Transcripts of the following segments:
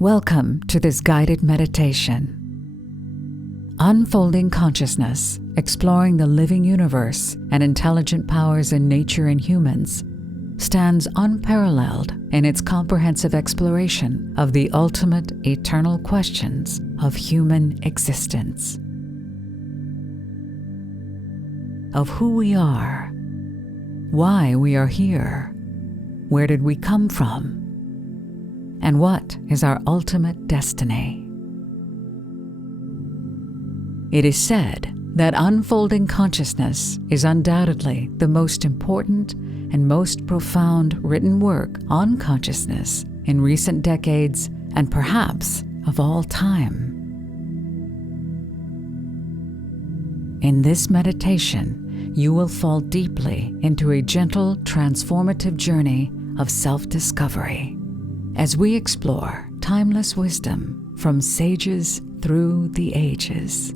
Welcome to this guided meditation. Unfolding Consciousness, exploring the living universe and intelligent powers in nature and humans, stands unparalleled in its comprehensive exploration of the ultimate eternal questions of human existence. Of who we are, why we are here, where did we come from, and what is our ultimate destiny. It is said that unfolding consciousness is undoubtedly the most important and most profound written work on consciousness in recent decades and perhaps of all time. In this meditation, you will fall deeply into a gentle, transformative journey of self-discovery as we explore timeless wisdom from sages through the ages.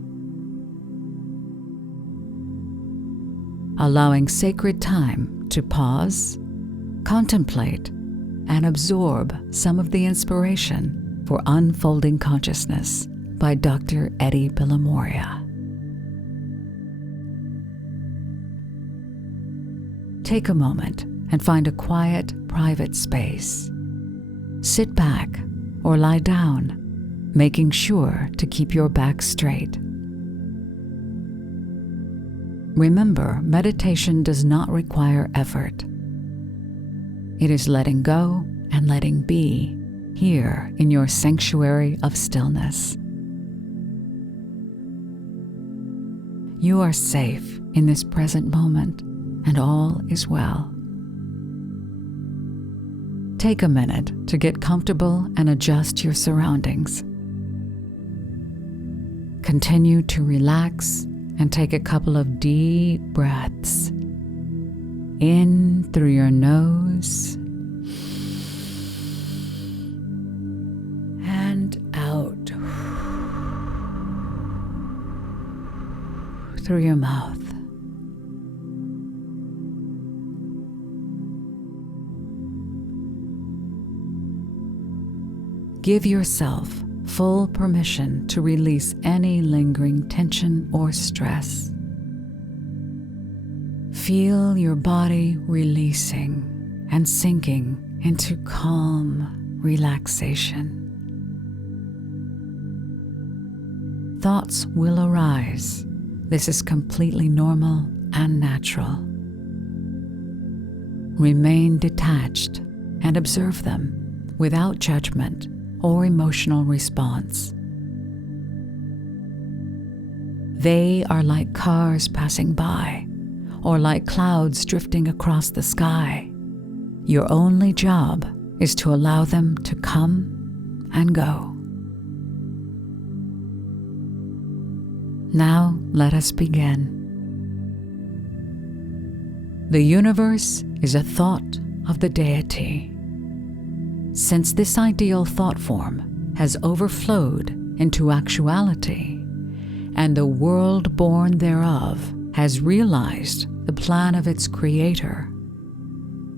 Allowing sacred time to pause, contemplate, and absorb some of the inspiration for Unfolding Consciousness by Dr. Bilimoria. Take a moment and find a quiet, private space. Sit back or lie down, making sure to keep your back straight. Remember, meditation does not require effort. It is letting go and letting be here in your sanctuary of stillness. You are safe in this present moment, and all is well. Take a minute to get comfortable and adjust your surroundings. Continue to relax and take a couple of deep breaths in through your nose and out through your mouth. Give yourself full permission to release any lingering tension or stress. Feel your body releasing and sinking into calm relaxation. Thoughts will arise. This is completely normal and natural. Remain detached and observe them without judgment or emotional response. They are like cars passing by, or like clouds drifting across the sky. Your only job is to allow them to come and go. Now let us begin. The universe is a thought of the deity. Since this ideal thought form has overflowed into actuality, and the world born thereof has realized the plan of its creator,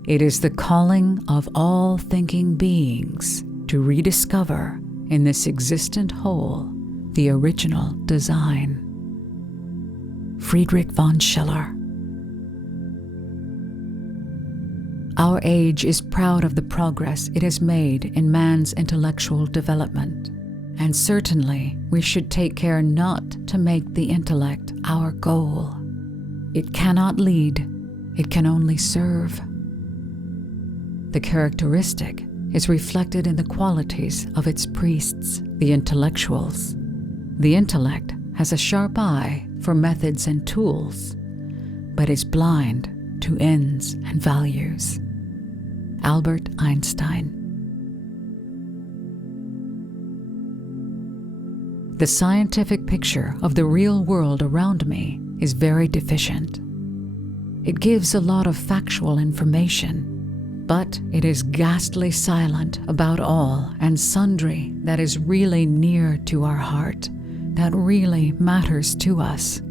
it is the calling of all thinking beings to rediscover in this existent whole the original design. Friedrich von Schiller. Our age is proud of the progress it has made in man's intellectual development, and certainly we should take care not to make the intellect our goal. It cannot lead, it can only serve. The characteristic is reflected in the qualities of its priests, the intellectuals. The intellect has a sharp eye for methods and tools, but is blind to ends and values. Albert Einstein. The scientific picture of the real world around me is very deficient. It gives a lot of factual information, but it is ghastly silent about all and sundry that is really near to our heart, that really matters to us.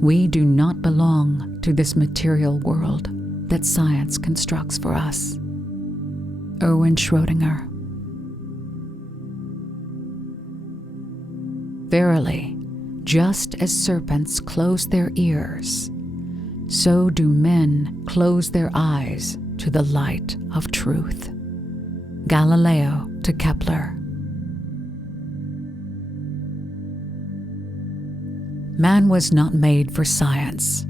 We do not belong to this material world that science constructs for us. Erwin Schrödinger. Verily, just as serpents close their ears, so do men close their eyes to the light of truth. Galileo to Kepler. Man was not made for science,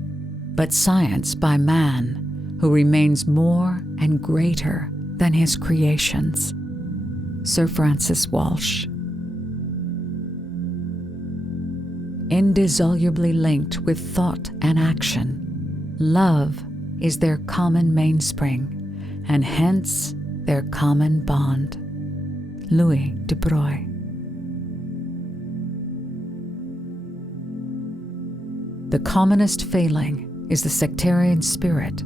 but science by man, who remains more and greater than his creations. Sir Francis Walsh. Indissolubly linked with thought and action, love is their common mainspring, and hence their common bond. Louis de Broglie. The commonest failing is the sectarian spirit,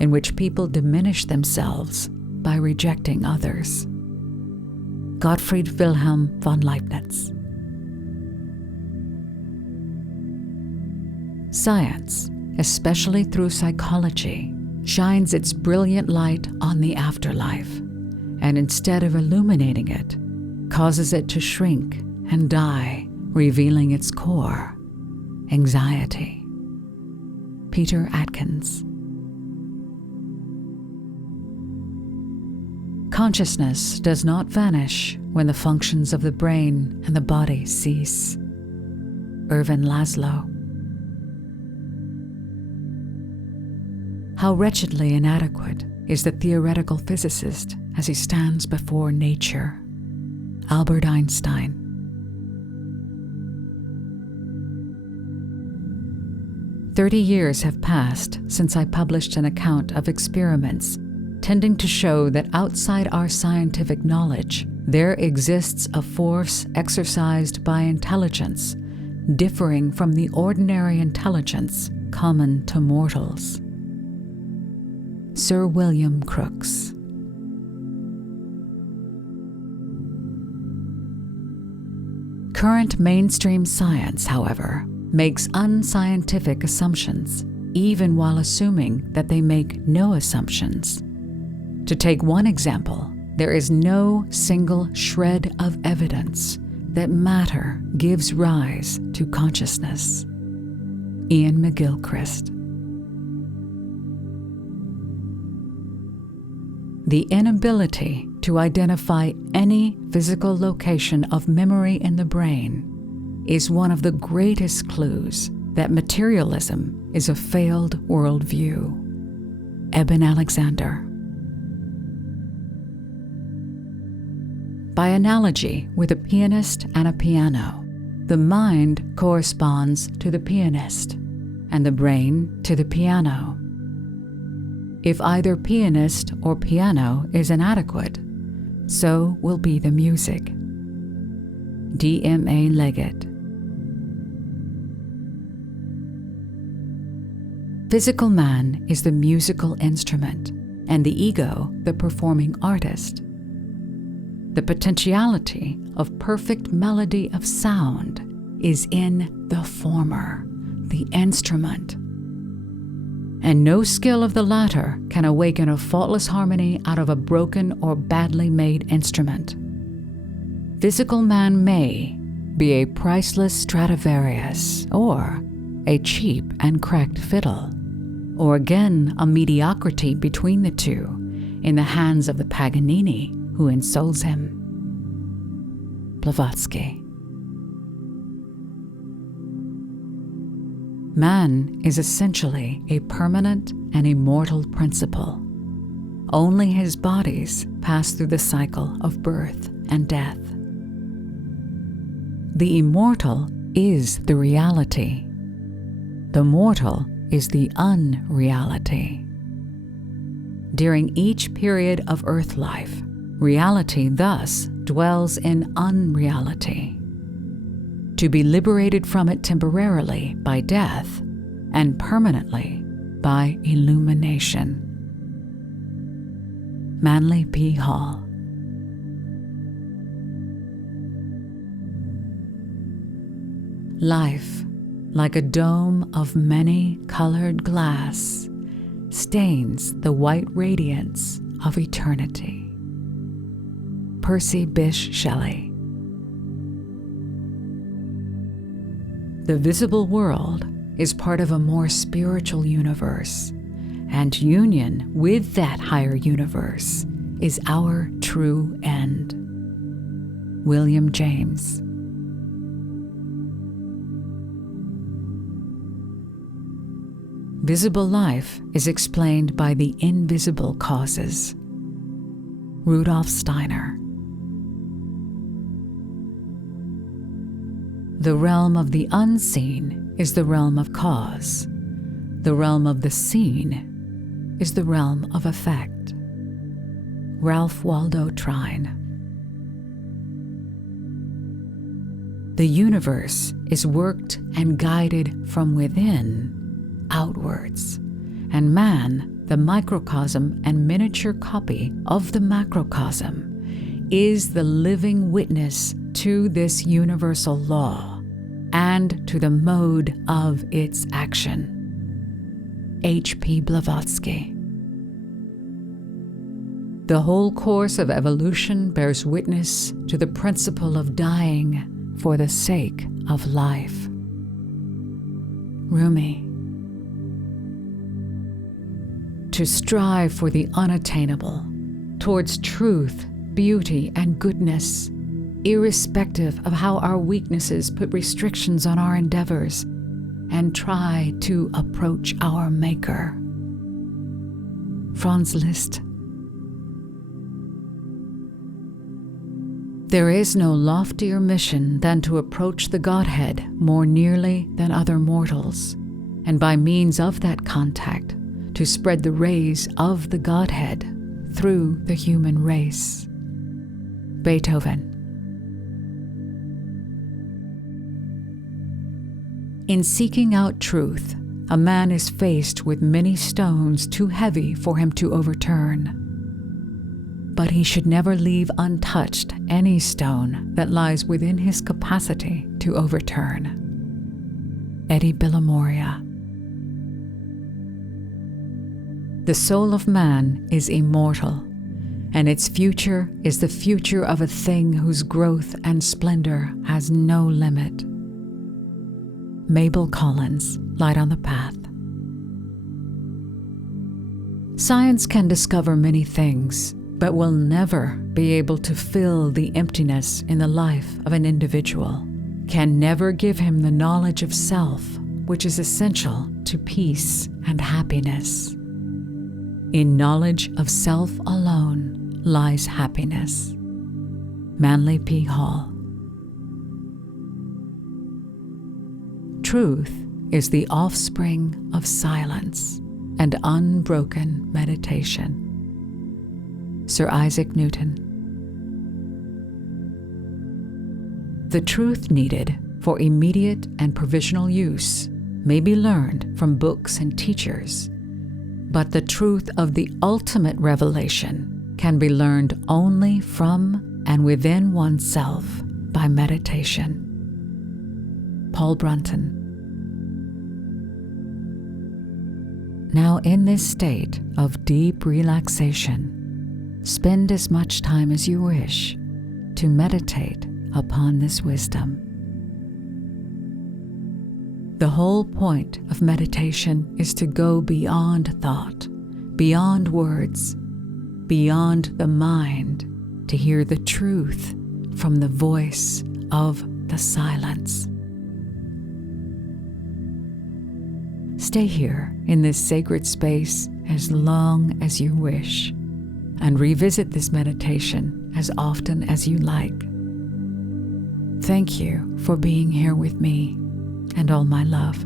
in which people diminish themselves by rejecting others. Gottfried Wilhelm von Leibniz. Science, especially through psychology, shines its brilliant light on the afterlife, and instead of illuminating it, causes it to shrink and die, revealing its core, anxiety. Peter Atkins. Consciousness does not vanish when the functions of the brain and the body cease. Irvin Laszlo. How wretchedly inadequate is the theoretical physicist as he stands before nature. Albert Einstein. "30 years have passed since I published an account of experiments tending to show that outside our scientific knowledge, there exists a force exercised by intelligence differing from the ordinary intelligence common to mortals." Sir William Crookes. Current mainstream science, however, makes unscientific assumptions, even while assuming that they make no assumptions. To take one example, there is no single shred of evidence that matter gives rise to consciousness. Ian McGilchrist. The inability to identify any physical location of memory in the brain is one of the greatest clues that materialism is a failed worldview. Eben Alexander. By analogy with a pianist and a piano, the mind corresponds to the pianist, and the brain to the piano. If either pianist or piano is inadequate, so will be the music. D.M.A. Leggett. Physical man is the musical instrument, and the ego the performing artist. The potentiality of perfect melody of sound is in the former, the instrument. And no skill of the latter can awaken a faultless harmony out of a broken or badly made instrument. Physical man may be a priceless Stradivarius, or a cheap and cracked fiddle, or again a mediocrity between the two in the hands of the Paganini who ensouls him. Blavatsky. Man is essentially a permanent and immortal principle. Only his bodies pass through the cycle of birth and death. The immortal is the reality. The mortal is the unreality. During each period of earth life, reality thus dwells in unreality. To be liberated from it temporarily by death and permanently by illumination. Manly P. Hall. Life, like a dome of many-colored glass, stains the white radiance of eternity. Percy Bysshe Shelley. The visible world is part of a more spiritual universe, and union with that higher universe is our true end. William James. Visible life is explained by the invisible causes. Rudolf Steiner. The realm of the unseen is the realm of cause. The realm of the seen is the realm of effect. Ralph Waldo Trine. The universe is worked and guided from within outwards, and man, the microcosm and miniature copy of the macrocosm, is the living witness to this universal law and to the mode of its action. H.P. Blavatsky. The whole course of evolution bears witness to the principle of dying for the sake of life. Rumi. To strive for the unattainable, towards truth, beauty, and goodness, irrespective of how our weaknesses put restrictions on our endeavors, and try to approach our Maker. Franz Liszt. There is no loftier mission than to approach the Godhead more nearly than other mortals, and by means of that contact, to spread the rays of the Godhead through the human race. Beethoven. In seeking out truth, a man is faced with many stones too heavy for him to overturn. But he should never leave untouched any stone that lies within his capacity to overturn. Eddie Bilimoria. The soul of man is immortal, and its future is the future of a thing whose growth and splendor has no limit. Mabel Collins, Light on the Path. Science can discover many things, but will never be able to fill the emptiness in the life of an individual, can never give him the knowledge of self, which is essential to peace and happiness. In knowledge of self alone lies happiness. Manly P. Hall. Truth is the offspring of silence and unbroken meditation. Sir Isaac Newton. The truth needed for immediate and provisional use may be learned from books and teachers, but the truth of the ultimate revelation can be learned only from and within oneself by meditation. Paul Brunton. Now, in this state of deep relaxation, spend as much time as you wish to meditate upon this wisdom. The whole point of meditation is to go beyond thought, beyond words, beyond the mind, to hear the truth from the voice of the silence. Stay here in this sacred space as long as you wish, and revisit this meditation as often as you like. Thank you for being here with me, and all my love.